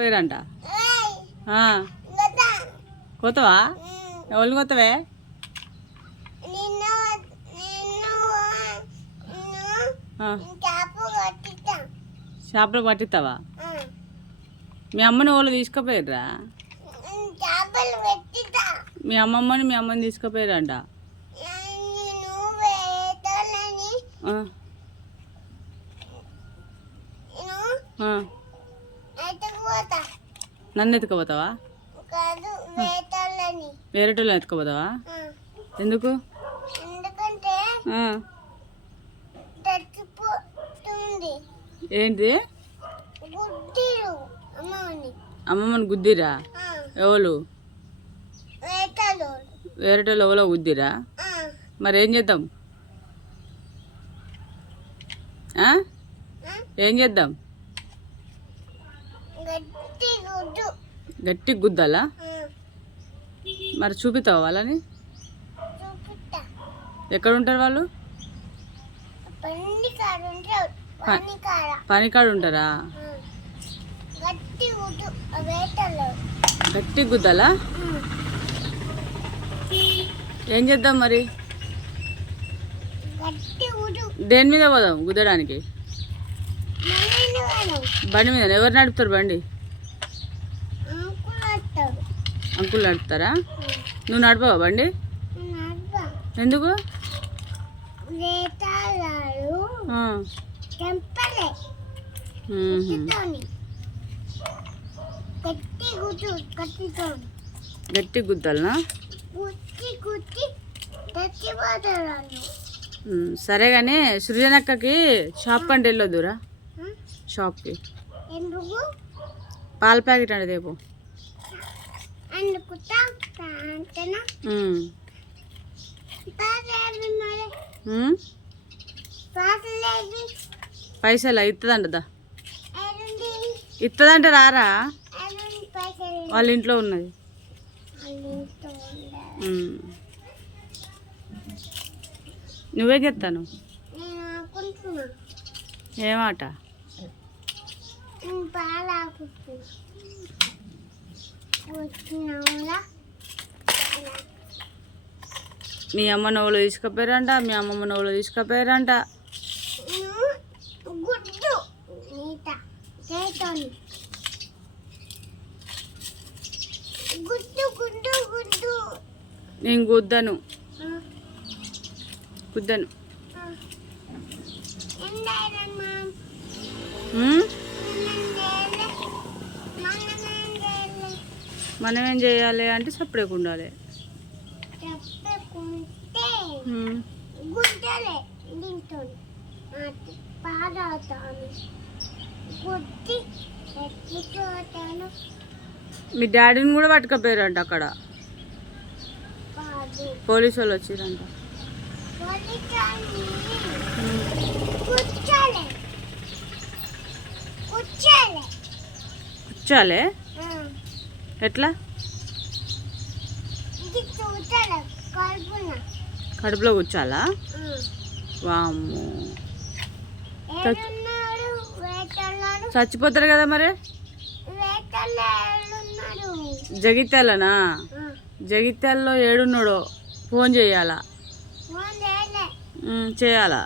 పోయారంట? కొత్తవా? ఎవరు కొత్తవే? చేపలు పట్టిస్తావా? మీ అమ్మని వాళ్ళు తీసుకుపోయారా మీ అమ్మమ్మని మీ అమ్మని తీసుకుపోయారంట? ఆ, నన్ను ఎత్తుకుపోతావా వేరేటోళ్ళని ఎత్తుకుపోతావా? ఎందుకు? ఏంటి? అమ్మమ్మని గుద్దిరా? ఎవరు? వేరేటోళ్ళు ఎవరో గుద్దిరా? మరి ఏం చేద్దాం? ఏం చేద్దాం గట్టి గుడ్డు గట్టి గుద్దాలా? మరి చూపిస్తావా వాళ్ళని? ఎక్కడ ఉంటారు వాళ్ళు? పనికాడు? ఉంటారా గట్టి గుద్దాలా? ఏం చేద్దాం మరి? దేని మీద పోదాం గుద్దడానికి? బండి మీద. ఎవరు నడుపుతారు బండి? అంకుల్ నడుపుతారా? నువ్వు నడపవా బండి? ఎందుకు? గట్టి గుద్దాలనా? సరే కానీ సృజనక్కకి షాప్ కంటే వెళ్ళొద్దురా. షాప్కి. పాల ప్యాకెట్ అంటే రేపు అందుకు అంతేనా మ్. పాటలేదు మరి మ్? పాటలేదు పైసలు ఇస్తుందంటదా ఇస్తుందంటే రారా? వాళ్ళ ఇంట్లో ఉన్నది. నువ్వేం చెప్తాను అనుకుంటున్నా ఏమాట? మీ అమ్మ నవ్వులు తీసుకుపోయారంట మీ అమ్మమ్మ నవ్వులు తీసుకుపోయారంట. నేను గుద్దను. గుద్దను. మనం ఏం చేయాలి అంటే సపరేట్ ఉండాలి. మ్. డాడీని కూడా పట్టుకపోయారంట అక్కడ. పోలీసు వాళ్ళు వచ్చిరంట. కూర్చోలే? ఎట్లా? కడుపులో కూర్చోాలా? వేటన్నాడు. చచ్చిపోతారు కదా మరి? జగిత్యాలనా? జగిత్యాలలో ఏడున్నాడో ఫోన్ చేయాలా? చేయాలా?